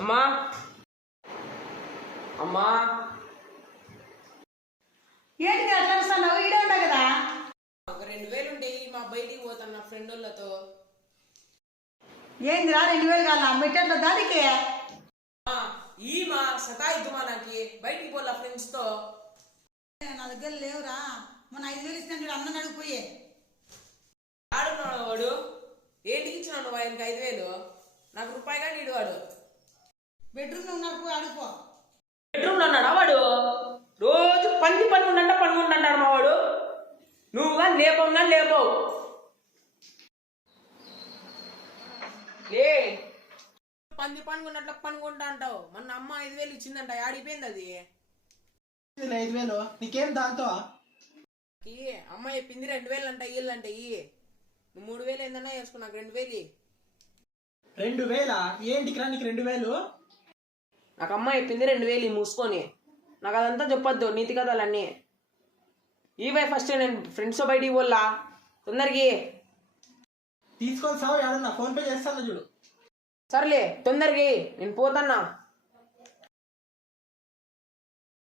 అమ్మా అమ్మా ఏంటి అట్లా వస్తున్నావు? ఈడే ఉన్నా కదా. ఒక 2000 ఉంటాయి, మా బయటికి పోతాను నా ఫ్రెండ్ వాళ్ళతో. ఏందిరా 2000 కాల మెట్టట్లో దానికి? ఈ మా సతాయిద్దుమా నాకు బయటికి పోలా ఫ్రెండ్స్ తో. నా దగ్గర లేవురా. మొన్న 5000 ఇస్తాను అన్న అడిగిపోయే. ఆడున్నాడు వాడు. ఏంటికి ఇచ్చినావు నువ్వు ఆయనకి 5000? నాకు రూపాయిగా నీడు వాడు. బెడ్రూమ్ లో ఉన్నాడు, పోయి అడుగుపో. బెడ్రూమ్ లో ఉన్నాడా వాడు? రోజు పనుకుంటాడు మా వాడు. నువ్వుగా లేపవుగా లేపవు లే. పనుకున్నట్లు పనుకుంటా అంటావు. మొన్న అమ్మ 5000 ఇచ్చిందంట, ఆడిపోయింది అది. 5000 నీకేం దాంతో? అమ్మ చెప్పింది 2000 అంట, ఇయ్యాలంట. నువ్వు 3000 ఏందన్నా వేసుకో, నాకు 2000. 2000 ఏంటికి రా నీకు 2000? నాకు అమ్మ చెప్పింది 2000 మూసుకొని. నాకు అదంతా చెప్పొద్దు, నీతి కథలన్నీ. ఇవే ఫస్ట్ నేను ఫ్రెండ్స్తో బయటికి పోల్లా. తొందరకి తీసుకొని సావు, యాడన్నా ఫోన్ పే చేస్తాను చూడు. సర్లే తొందరకి, నేను పోతన్నా.